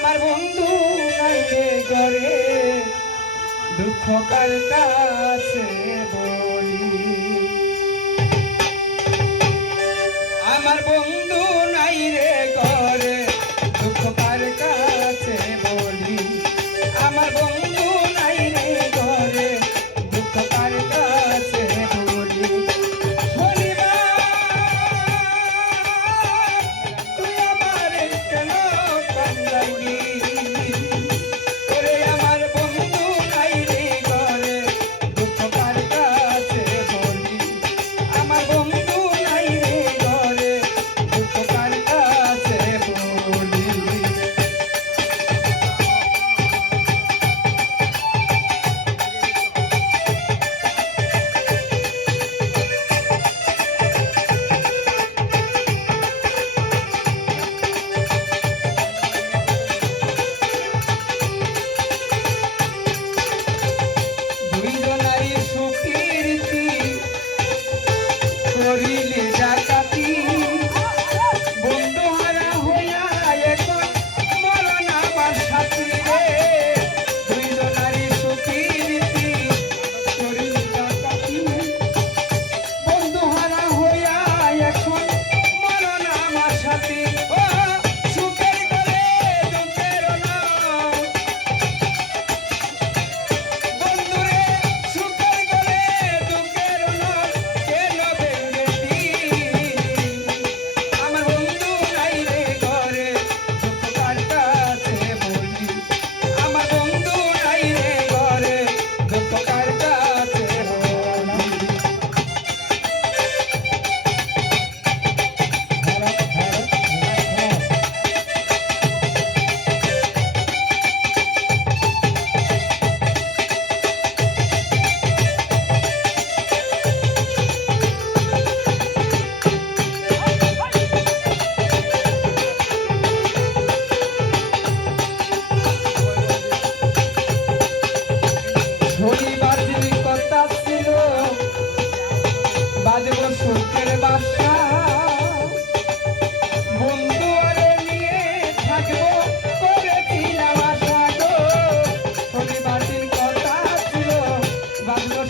আমার বন্ধু নাই গরে দুঃখ কার কাছে বলি? আমার বন্ধু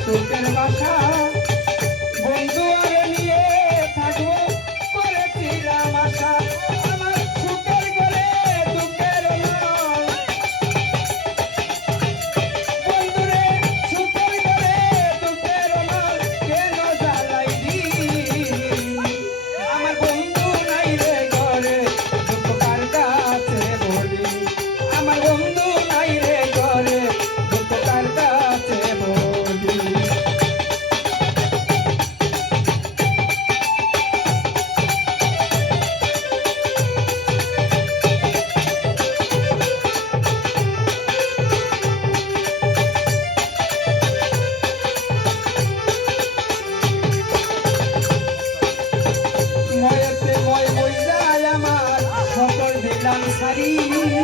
সুখের বাসা Thank you.